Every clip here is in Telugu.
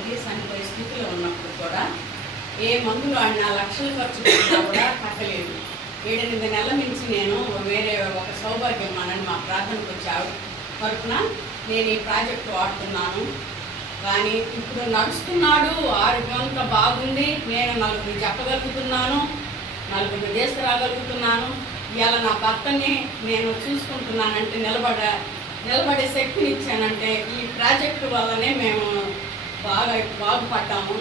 తల్లి అనే స్థితిలో ఉన్నప్పుడు కూడా ఏ మందులు ఆడినా లక్షలు ఖర్చు పెట్టినా కూడా కట్టలేదు. ఏడెనిమిది నెలల నుంచి నేను వేరే ఒక సౌభాగ్యం అనని మా ప్రార్థనకు వచ్చాడు తరఫున నేను ఈ ప్రాజెక్టు వాడుతున్నాను. కానీ ఇప్పుడు నడుస్తున్నాడు ఆరోగ్యమంతా బాగుంది నేను నలుగురు చెప్పగలుగుతున్నాను నలుగురు తీసుకురాగలుగుతున్నాను. ఇవాళ నా భర్తని నేను చూసుకుంటున్నానంటే నిలబడ నిలబడే శక్తిని ఇచ్చానంటే ఈ ప్రాజెక్టు వల్లనే మేము బాగా బాగుపడ్డాము.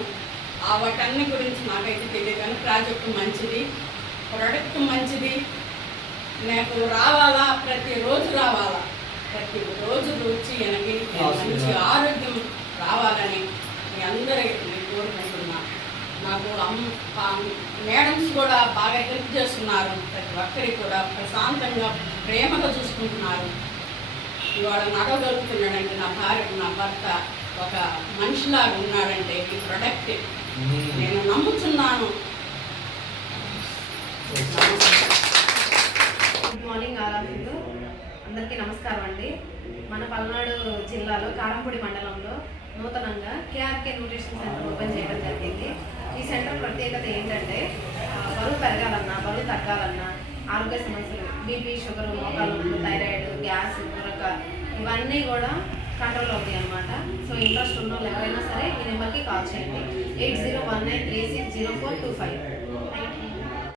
ఆ వాటన్ని గురించి నాకైతే తెలియదు కానీ ప్రాజెక్టు మంచిది ప్రొడక్ట్ మంచిది. నాకు రావాలా? ప్రతిరోజు రావాలా? ప్రతి రోజు వచ్చి వెనక్కి మంచి ఆరోగ్యం రావాలని మీ అందరికీ కోరుకుంటున్నా. నాకు మేడమ్స్ కూడా బాగా హెల్ప్ చేస్తున్నారు. ప్రతి ఒక్కరికి కూడా ప్రశాంతంగా ప్రేమగా చూసుకుంటున్నారు. ఇవాళ నడవగలుగుతున్నాడంటే నా భార్య నా భర్త ఒక మనిషిలాగా ఉన్నాడంటే ఈ ప్రొడక్ట్ నేను నమ్ముతున్నాను. Good morning all of you అందరికీ నమస్కారం అండి. మన పల్నాడు జిల్లాలో కారంపూడి మండలంలో నూతనంగా కేఆర్కే న్యూట్రిషన్ సెంటర్ ఓపెన్ చేయడం జరిగింది. ఈ సెంటర్ ప్రత్యేకత ఏంటంటే బరువు పెరగాలన్నా బరువు తగ్గాలన్నా ఆరోగ్య సమస్యలు బీపీ షుగర్ మోకాలు థైరాయిడ్ గ్యాస్ గురక ఇవన్నీ కూడా కంట్రోల్ అవుతాయి అనమాట సో ఇంట్రెస్ట్ ఉన్న వాళ్ళు ఎవరైనా సరే ఈ నెంబర్కి కాల్ చేయండి. Eight zero one nine three six zero four two five.